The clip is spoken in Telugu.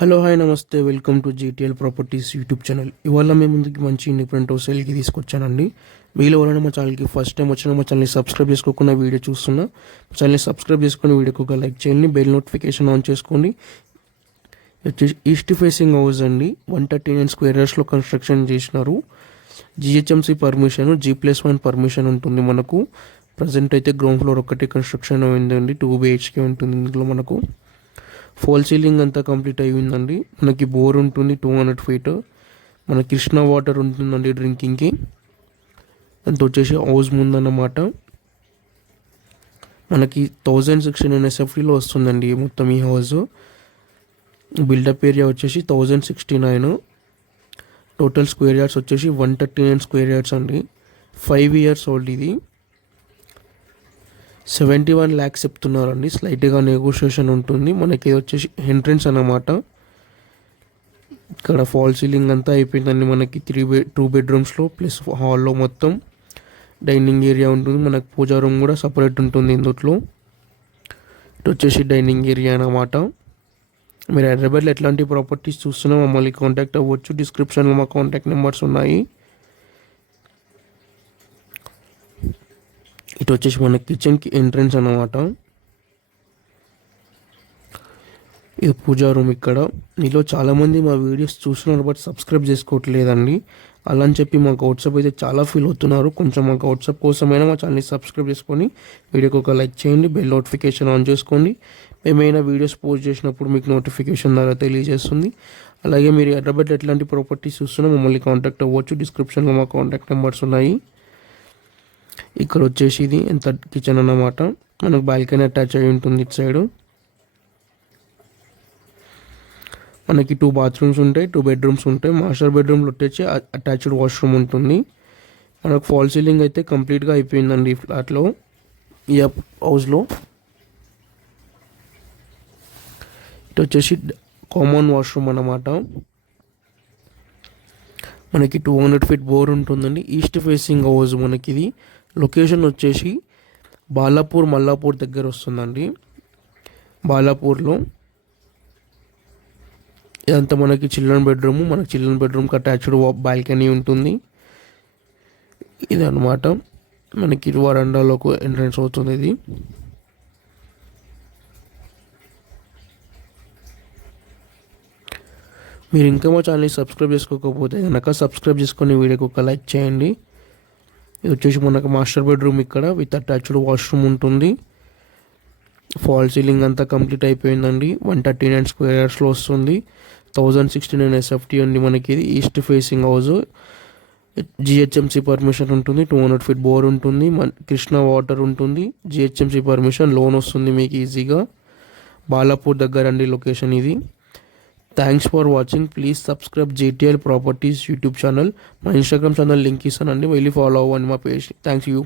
హలో హాయ్ నమస్తే, welcome to GTL properties YouTube channel. ఇవాళ మేము ముందుకి మంచి ఇండిపెండెంట్ హౌస్ సేల్కి తీసుకొచ్చానండి. మీలో ఎవరైనా మా ఛానల్కి ఫస్ట్ టైం వచ్చినా మా ఛానల్ని సబ్స్క్రైబ్ చేసుకోకుండా వీడియో చూస్తున్నా మా ఛానల్ని సబ్స్క్రైబ్ చేసుకుని వీడియోకి ఒక లైక్ చేయండి, బెల్ నోటిఫికేషన్ ఆన్ చేసుకోండి. ఈస్ట్ ఫేసింగ్ హౌస్ అండి, 139 స్క్వేర్ యార్డ్స్లో కన్స్ట్రక్షన్ చేసినారు. జిహెచ్ఎంసీ పర్మిషన్, G+1 పర్మిషన్ ఉంటుంది మనకు. ప్రజెంట్ అయితే గ్రౌండ్ ఫ్లోర్ ఒక్కటే కన్స్ట్రక్షన్ అయిందండి, 2 BHK ఉంటుంది ఇందులో మనకు. ఫాల్ సీలింగ్ అంతా కంప్లీట్ అయ్యిందండి. మనకి బోర్ ఉంటుంది 200 feet. మన కృష్ణా వాటర్ ఉంటుందండి డ్రింకింగ్కి. అంత వచ్చేసి హౌస్ ముందన్నమాట. మనకి 1016 SFTలో వస్తుందండి మొత్తం ఈ హౌస్. బిల్డప్ ఏరియా వచ్చేసి 1069. టోటల్ స్క్వేర్ యార్డ్స్ వచ్చేసి 139 స్క్వేర్ యార్డ్స్ అండి. 5 years ఓల్డ్ ఇది. 71 lakhs చెప్తున్నారండి. స్లైట్గా నెగోషియేషన్ ఉంటుంది. మనకి వచ్చేసి ఎంట్రన్స్ అన్నమాట. ఇక్కడ ఫాల్ సీలింగ్ అంతా అయిపోయిందండి. మనకి 2 bedrooms ప్లస్ హాల్లో మొత్తం డైనింగ్ ఏరియా ఉంటుంది. మనకు పూజా రూమ్ కూడా సపరేట్ ఉంటుంది ఇందులో. ఇటు వచ్చేసి డైనింగ్ ఏరియా అన్నమాట. మీరు హైదరాబాద్లో ఎట్లాంటి ప్రాపర్టీస్ చూస్తున్నా మమ్మల్ని కాంటాక్ట్ అవ్వచ్చు. డిస్క్రిప్షన్లో మా కాంటాక్ట్ నెంబర్స్ ఉన్నాయి. ఇటు వచ్చేసి మన కిచెన్కి ఎంట్రన్స్ అన్నమాట. ఇది పూజా రూమ్. ఇక్కడ మీలో చాలామంది మా వీడియోస్ చూస్తున్నారు బట్ సబ్స్క్రైబ్ చేసుకోవట్లేదండి. అలా అని చెప్పి మాకు వాట్సాప్ అయితే చాలా ఫీల్ అవుతున్నారు. కొంచెం మాకు వాట్సాప్ కోసమైనా మా ఛానల్ని సబ్స్క్రైబ్ చేసుకొని వీడియోకి ఒక లైక్ చేయండి, బెల్ నోటిఫికేషన్ ఆన్ చేసుకోండి. మేమైనా వీడియోస్ పోస్ట్ చేసినప్పుడు మీకు నోటిఫికేషన్ ద్వారా తెలియజేస్తుంది. అలాగే మీరు హైదరాబాద్లో ఎట్లాంటి ప్రాపర్టీస్ చూస్తున్నా మమ్మల్ని కాంటాక్ట్ అవ్వచ్చు. డిస్క్రిప్షన్లో మా కాంటాక్ట్ నెంబర్స్ ఉన్నాయి. ఇక్కడ వచ్చేసి ఇది ఎంత కిచెన్ అన్నమాట. మనకు బాల్కనీ అటాచ్ అయి ఉంటుంది ఇటు సైడ్. మనకి 2 bathrooms ఉంటాయి, 2 bedrooms ఉంటాయి. మాస్టర్ బెడ్రూమ్లో వచ్చేసి అటాచ్డ్ వాష్రూమ్ ఉంటుంది. మనకు ఫాల్ సీలింగ్ అయితే కంప్లీట్గా అయిపోయిందండి ఈ ఫ్లాట్లో, ఈ హౌస్లో. ఇటు వచ్చేసి కామన్ వాష్రూమ్ అన్నమాట. మనకి 200 feet బోర్ ఉంటుందండి. ఈస్ట్ ఫేసింగ్ హౌస్ మనకి ఇది. లొకేషన్ వచ్చేసి బాలాపూర్ మల్లాపూర్ దగ్గర వస్తుందండి. బాలాపూర్లో ఇదంతా మనకి చిల్డ్రన్ బెడ్రూమ్. మనకి చిల్డ్రన్ బెడ్రూమ్కి అటాచ్డ్ బాల్కనీ ఉంటుంది. ఇదన్నమాట మనకి వరండాలోకి ఎంట్రన్స్ అవుతుంది ఇది. మీరు ఇంకా మా ఛానల్ని సబ్స్క్రైబ్ చేసుకోకపోతే కనుక సబ్స్క్రైబ్ చేసుకొని వీడియోకి ఒక లైక్ చేయండి. ఇది వచ్చేసి మనకు మాస్టర్ బెడ్రూమ్ ఇక్కడ విత్ అటాచ్డ్ వాష్రూమ్ ఉంటుంది. ఫాల్ సీలింగ్ అంతా కంప్లీట్ అయిపోయిందండి. 139 స్క్వేర్ యార్డ్స్లో వస్తుంది. 1069 SFT అండి మనకి. ఇది east facing house. GHMC permission ఉంటుంది. 200 feet బోర్ ఉంటుంది. కృష్ణా వాటర్ ఉంటుంది. జిహెచ్ఎంసీ పర్మిషన్, లోన్ వస్తుంది మీకు ఈజీగా. బాలాపూర్ దగ్గర అండి లొకేషన్ ఇది. Thanks for watching. Please subscribe GTL properties YouTube channel. మా ఇన్స్టాగ్రామ్ ఛానల్ లింక్ ఇస్తానండి, వెళ్ళి ఫాలో అవ్వండి మా పేజ్. Thanks you.